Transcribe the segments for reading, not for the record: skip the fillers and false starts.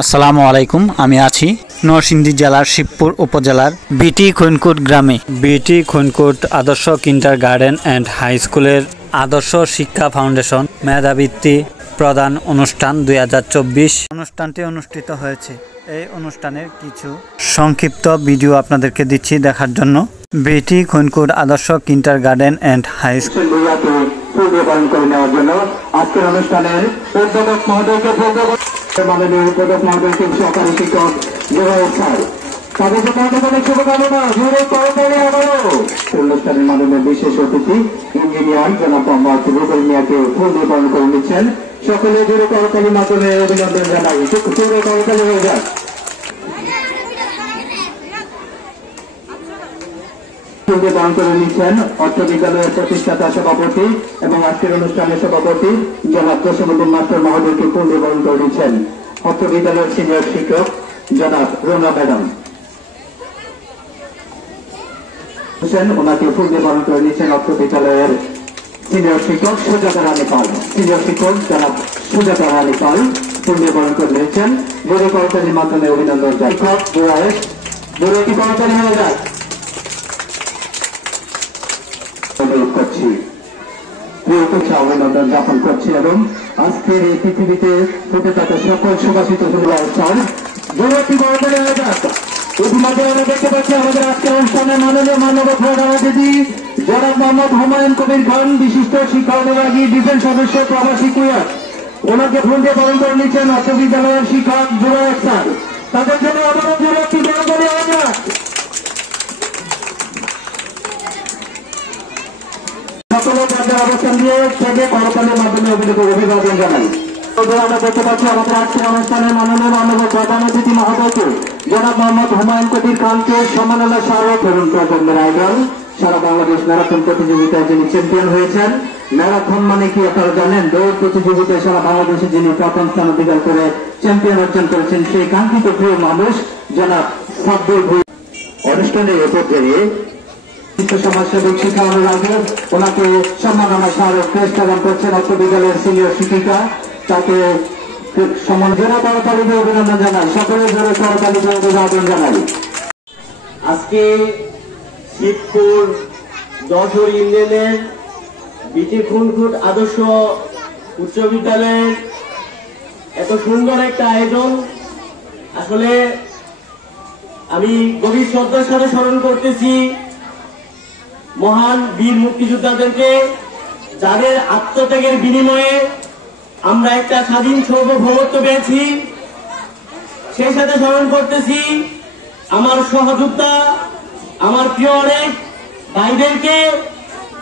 আসসালামু আলাইকুম। আমি আছি নরসিংদী জেলার শিবপুর উপজেলার বিটি খৈনকুট গ্রামে। বিটি খৈনকুট আদর্শ কিন্ডার গার্ডেন অ্যান্ড হাই স্কুলের আদর্শ শিক্ষা ফাউন্ডেশন মেধাবৃত্তি প্রদান অনুষ্ঠান 2024 অনুষ্ঠানটি অনুষ্ঠিত হয়েছে। এই অনুষ্ঠানের কিছু সংক্ষিপ্ত ভিডিও আপনাদেরকে দিচ্ছি দেখার জন্য। বিটি খৈনকুট আদর্শ কিন্ডার গার্ডেন অ্যান্ড হাই স্কুল পালন করে নেওয়ার জন্য আজকের অনুষ্ঠানের উদ্বোধক মহোদয়কে মাননীয় উদ্বোধক মহোদয়কে সহকারী শিক্ষক স্যার তাদেরকে অনেক শুভকামনা অনুষ্ঠানের মাননীয় বিশেষ অতিথি ইঞ্জিনিয়ার জনাব মোহাম্মদ রুবেল মিয়াকে ফুল দিয়ে পালন করে নিচ্ছেন। সকলে জোরে করতালির মাধ্যমে অভিনন্দন জানাই। জোরে করতালি হয়ে যাক। দান করে নিচ্ছেন অর্থ বিদ্যালয়ের প্রতিষ্ঠাতা সভাপতি এবং আজকের অনুষ্ঠানের সভাপতি জনাব জসিমউদ্দিন মাস্টার মহোদয়কে ফুল দিয়ে বরণ করে নিচ্ছেন অর্থ বিদ্যালয়ের সিনিয়র শিক্ষক জনাব রোনা ম্যাডাম হোসেন। ওনাকে ফুল দিয়ে বরণ করে নিচ্ছেন অর্থ বিদ্যালয়ের সিনিয়র শিক্ষক সুজাতা রানী পাল। সিনিয়র শিক্ষক জনাব সুজাতা রানী পাল ফুল দিয়ে বরণ করে নিচ্ছেন। জোরে করতালির মাধ্যমে অভিনন্দন জানাই। শিক্ষক জোরে কি করতালি হয়ে যায় করছি অভিনন্দন জ্ঞাপন করছি এবং আজকের এই পৃথিবীতে ফুটে থাকা সকল সুবাসিত ইতিমধ্যে আমরা দেখতে পাচ্ছি আমাদের আজকের অনুষ্ঠানে মাননীয় মাননীয় প্রধান অতিথি জনাব মোহাম্মদ হুমায়ুন কবির খান, বিশিষ্ট শিক্ষা অনুরাগী, ডিফেন্স সদস্য, প্রবাসী কুয়েত। ওনাকে ফুল দিয়ে পালন করে নিচ্ছেন অর্থ বিদ্যালয়ের শিক্ষক জুবায়ের স্যার। তাদের জন্য আবারও জোরে একটি করতালি হয়ে যাক। সকলের যাদের অবস্থান দিয়ে থেকে করতালির মাধ্যমে অভিবাদন জানাই। আমরা দেখতে পাচ্ছি আমাদের আজকের অনুষ্ঠানে মাননীয় প্রধান অতিথি মহোদয়কে জনাব মোহাম্মদ হুমায়ুন কবির খানকে সম্মাননা স্মারক তরুণ প্রজন্মের আইডল, সারা বাংলাদেশ ম্যারাথন প্রতিযোগিতায় যিনি চ্যাম্পিয়ন হয়েছেন। ম্যারাথন মানে কি আপনারা জানেন? দৌড় প্রতিযোগিতায় সারা বাংলাদেশে যিনি প্রথম স্থান অধিকার করে চ্যাম্পিয়ন অর্জন করেছেন সেই কাঙ্ক্ষিত প্রিয় মানুষ জনাব সাব্বির ভুঁইয়া। অনুষ্ঠানের এরপর দাঁড়িয়ে সমাজসেবক শিক্ষা অনুরাগী ওনাকে সম্মাননা স্মারক ক্রেস্ট প্রদান করছেন অর্থ বিদ্যালয়ের সিনিয়র শিক্ষিকা। তাকে সম্মান জোরে করতালি দিয়ে অভিনন্দন জানাই। সকলে জোরে করতালি দিয়ে অভিনন্দন জানাই। আজকে শিবপুর দশর ইউনিয়নের বিটি খৈনকুট আদর্শ উচ্চ বিদ্যালয়ের এত সুন্দর একটা আয়োজন, আসলে আমি গভীর শ্রদ্ধার সাথে স্মরণ করতেছি মহান বীর মুক্তিযোদ্ধাদেরকে, যাদের আত্মত্যাগের বিনিময়ে আমরা একটা স্বাধীন সার্বভৌমত্ব পেয়েছি। সেই সাথে স্মরণ করতেছি আমার সহযোদ্ধা, আমার প্রিয় অনেক ভাইদেরকে,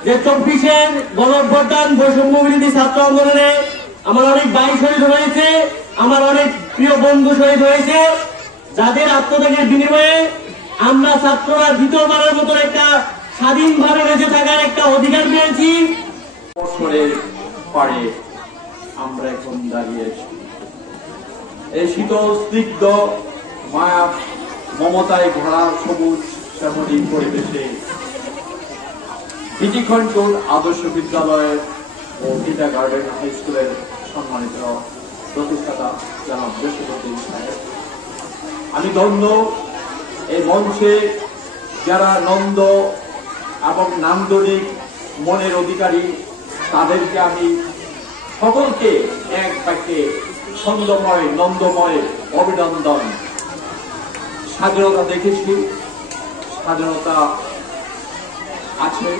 যে 24-এর গণঅভ্যুত্থান বৈষম্য বিরোধী ছাত্র আন্দোলনে আমার অনেক ভাই শহীদ হয়েছে, আমার অনেক প্রিয় বন্ধু শহীদ হয়েছে, যাদের আত্মত্যাগের বিনিময়ে আমরা ছাত্ররা দ্বিতীয়বারের মতো একটা স্বাধীনভাবে বেঁচে থাকার একটা অধিকার পেয়েছি। বছরের পারে আমরা এখন দাঁড়িয়ে এই শীতল স্নিগ্ধ মায়া মমতায় ভরা সবুজ শ্যামলী পরিবেশে বিটি খৈনকুট আদর্শ বিদ্যালয়ের ও কিন্ডার গার্ডেন হাই স্কুলের সম্মানিত প্রতিষ্ঠাতা জনাব জসিমউদ্দিন সাহেব, আমি ধন্য এই মঞ্চে যারা নন্দ এবং নান্দনিক মনের অধিকারী তাদেরকে আমি সকলকে এক বাক্যে ছন্দময় নন্দময় অভিনন্দন। স্বাধীনতা দেখেছি, স্বাধীনতা আছে,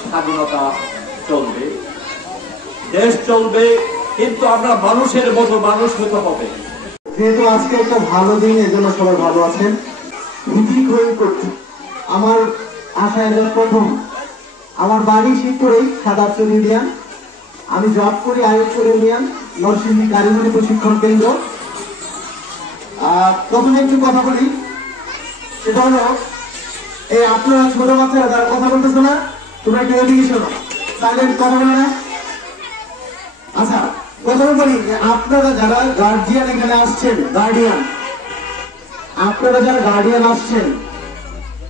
স্বাধীনতা চলবে, দেশ চলবে, কিন্তু আমরা মানুষের মতো মানুষ হতে হবে। যেহেতু আজকে একটা ভালো দিন, এজন্য সবাই ভালো আছেন। বিটি খৈনকুট আমার আশায় প্রথম। আমার বাড়ি শিবপুরেই, সাদাপুর ইউনিয়ন। আমি জব করি আয়োজপুর ইউনিয়ন নরসিংদী কারিগরি প্রশিক্ষণ কেন্দ্র। প্রথমে একটু কথা বলি, সেটা হলো এই আপনারা ছোট বাচ্চারা যারা কথা বলতেছো না, তোমরা একটু এদিকে শোনো, সাইলেন্ট কথা বলে না। আচ্ছা, প্রথমে বলি আপনারা যারা গার্জিয়ান এখানে আসছেন, গার্ডিয়ান, আপনারা যারা গার্ডিয়ান আসছেন,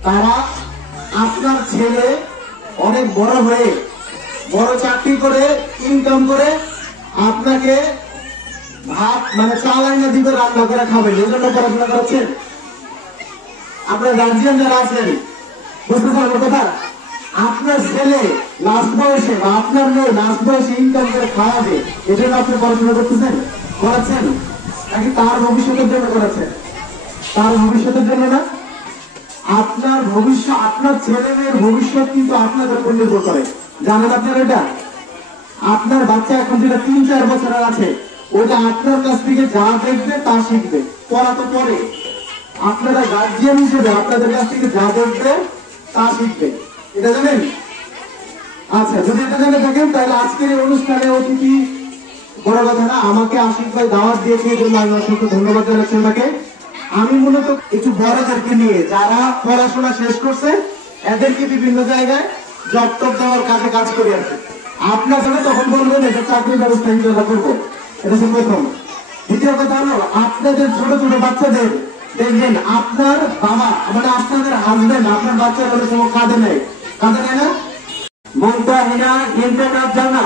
তারা আপনার ছেলে অনেক বড় হয়ে বড় চাকরি করে ইনকাম করে আপনাকে ভাত মানে চালাই না দিবে রান্না করে খাবেন, এই জন্য পড়াশোনা করাচ্ছেন। আপনার গার্জিয়ান যারা আছেন বুঝতে পারবেন কথা, আপনার ছেলে লাস্ট বয়সে বা আপনার মেয়ে লাস্ট বয়সে ইনকাম করে খাওয়াবে, এই জন্য আপনি পড়াশোনা করতেছেন, করাচ্ছেন নাকি তার ভবিষ্যতের জন্য করাচ্ছেন? তার ভবিষ্যতের জন্য না। আপনার ভবিষ্যৎ, আপনার ছেলে মেয়ের ভবিষ্যৎ কিন্তু আপনাদের উপর নির্ভর করে, জানেন আপনারা এটা? আপনার বাচ্চা এখন যেটা 3-4 বছরের আছে, ওটা আপনার কাছ থেকে যা দেখবে তা শিখবে, পড়া তো পরে। আপনারা গার্জিয়ান হিসেবে আপনাদের কাছ থেকে যা দেখবে তা শিখবে, এটা জানেন? আচ্ছা, যদি এটা জেনে থাকেন তাহলে আজকের এই অনুষ্ঠানে অতিথি বড় কথা না, আমাকে আশিক ভাই দাওয়াত দিয়েছে, এই জন্য আমি অসংখ্য ধন্যবাদ জানাচ্ছি ওনাকে। আমি মূলত একটু বড়দেরকে নিয়ে যারা পড়াশোনা শেষ করছে এদেরকে বিভিন্ন জায়গায় জব টব দেওয়ার কাজে কাজ করে আছে। আপনার জন্য তখন বলবেন এটা চাকরির ব্যবস্থা হিসেবে করবো, এটা হচ্ছে প্রথম। দ্বিতীয় কথা হলো আপনাদের ছোট ছোট বাচ্চাদের দেখবেন আপনার বাবা মানে আপনাদের হাজবেন্ড আপনার বাচ্চারা সময় কাঁদে নেয় না? মনটা হিনা ইন্টারনেট জানা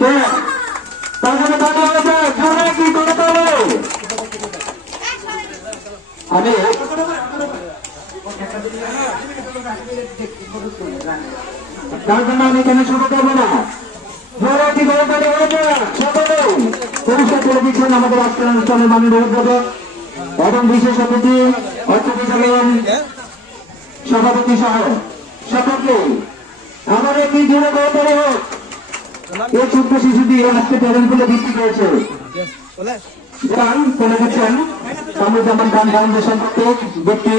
কে তাহলে কথা হয়েছে জোরে কি করতে হবে? আমি তার জন্য আমি কেন শুরু করবো না, জোরে কি করতে হয়েছে সকলে পরিষ্কার করে দিচ্ছেন আমাদের আজকের অনুষ্ঠানের মাননীয় উদ্বোধক এবং বিশেষ অতিথি অর্থ বিভাগের সভাপতি সহ সকলকে আমার একটি জোরে করতে হোক। এই ছোট্ট শিশুটি আজকে ট্যালেন্ট গুলো বৃদ্ধি পেয়েছে, বলে দিচ্ছেন কামরুজ্জামান খান ফাউন্ডেশন ব্যক্তি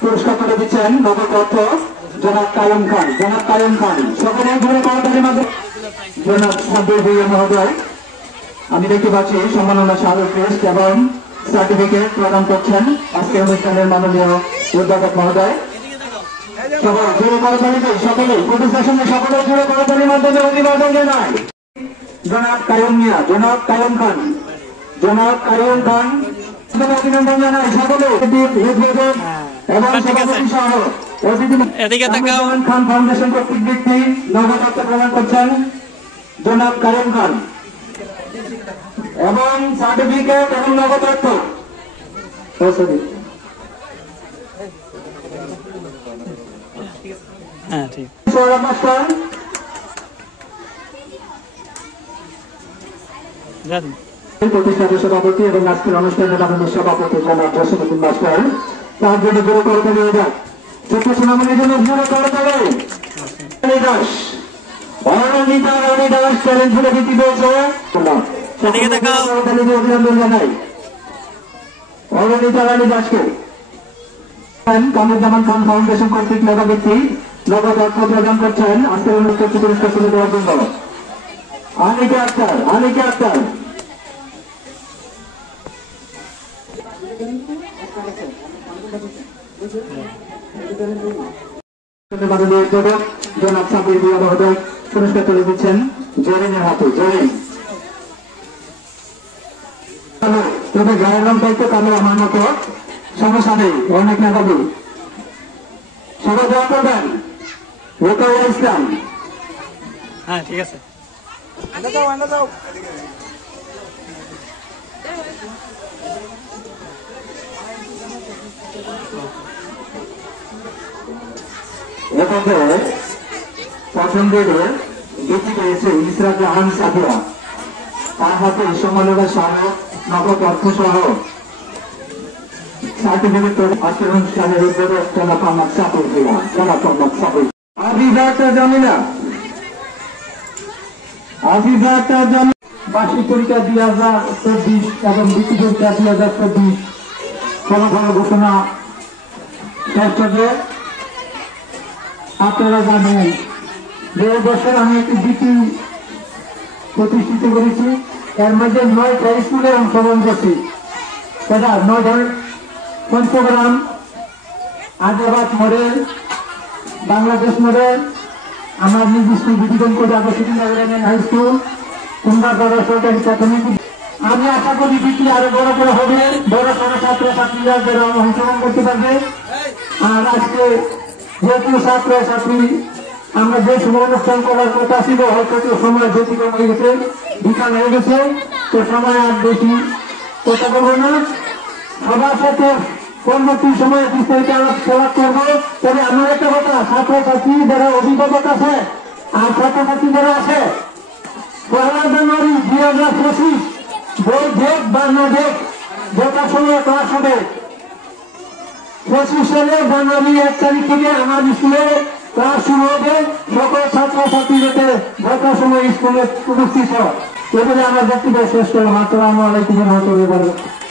পুরস্কার করে দিচ্ছেন নগদ অর্থ জনাব কায়ুম খান। সকলে ঘুরে কর্মচারীর মাধ্যমে জনাব সাব্বির ভূঁইয়া মহোদয় আমি দেখতে পাচ্ছি সম্মাননা স্মারক ক্রেস্ট এবং সার্টিফিকেট প্রদান করছেন আজকে অনুষ্ঠানের মাননীয় উদ্বোধক মহোদয়। সবাই জোরে কর্মচারীকে সকলে প্রতিষ্ঠার সঙ্গে সকলে জোরে কর্মচারীর মাধ্যমে অভিবাদন জানায় জনাব কায়ুম খান অভিনন্দন জানাই সকলে উদ্বোধক এবং সভাপতি সহ খান ফাউন্ডেশন কর্তৃক ব্যক্তি নগদ অর্থ প্রদান করছেন জনাব কায়ুম খান এবং সার্টিফিকেট এবং নগদ অর্থ প্রতিষ্ঠাতা সভাপতি এবং আজকের অনুষ্ঠানের মাননীয় সভাপতি জনাব জসিমুদ্দিন মাস্টার, তার জন্য জোরে করতে হয়ে যাক ছোট্ট সুনামনের জন্য জোরে করতে হবে। অভিনন্দন জানাই অরণিতা রানী দাসকে। কামরুজ্জামান খান ফাউন্ডেশন কর্তৃক মেধা ব্যক্তি নগদ অর্থ প্রদান করছেন আজকের অনুষ্ঠান পুরস্কার তুলে দেওয়ার জন্য আনিকা আক্তার জনাব সাব্বির ভূঁইয়া মহোদয় পুরস্কার তুলে দিচ্ছেন জরিনের হাতে। তবে গায়ের রং দায়িত্ব কালো আমার মতো সমস্যা নেই, অনেক নেতাবি সবাই দোয়া করবেন। রোকাউল ইসলাম, হ্যাঁ ঠিক আছে। পছন্দের বেশি পেয়েছে ইসরাত জাহান সাদিয়া, তার হাতে সম্মাননা স্মারক নগদ অর্থ সহ সার্টিফিকেট আজকের অনুষ্ঠানের উদ্বোধক জনাব মোহাম্মদ সাবির ভূঁইয়া। আফিফা বার্ষিক পরীক্ষা 2024 এবং বৃত্তি পরীক্ষা 2024 ফলাফল ঘোষণা শেষ হবে। আপনারা জানেন যে বছর আমি একটি বৃত্তি প্রতিষ্ঠিত করেছি, এর মধ্যে 9টা স্কুলে অংশগ্রহণ করছি। সেটা 9 পঞ্চগ্রাম, আদিবাদ মডেল, বাংলাদেশ মডেল, আমার নিজ স্কুল বিধিগণ করে আদর্শ হাই স্কুল, কুমারগড় সরকারি প্রাথমিক। আমি আশা করি বৃত্তি আরো বড় হবে, বড় ছাত্র ছাত্রীরা যারা অংশগ্রহণ করতে পারবে। আর আজকে যেহেতু ছাত্র ছাত্রী আমরা যে সময় অনুষ্ঠান করার কথা ছিল হয়তো সময় ব্যতিক্রম হয়ে গেছে, বিকাল হয়ে গেছে, তো সময় আর বেশি কথা বলবো না, সবার সাথে পরবর্তী সময়ে বিস্তারিত আলাপ করবো। তবে আমার একটা কথা, ছাত্রছাত্রী যারা অভিভাবক আছে আর ছাত্রছাত্রী যারা আছে, 1 জানুয়ারি 2025 বই দেখ বা না দেখ, যথার সময় ক্লাস হবে। 25 সালের জানুয়ারি 1 তারিখ থেকে আমার স্কুলে ক্লাস শুরু হবে। সকল ছাত্রছাত্রী যাতে যথার সময় স্কুলে উপস্থিত হয়। এবারে আমার বক্তব্য শেষ করলাম। আসসালামু আলাইকুম ওয়া রাহমাতুল্লাহি ওয়া বারাকাতুহু।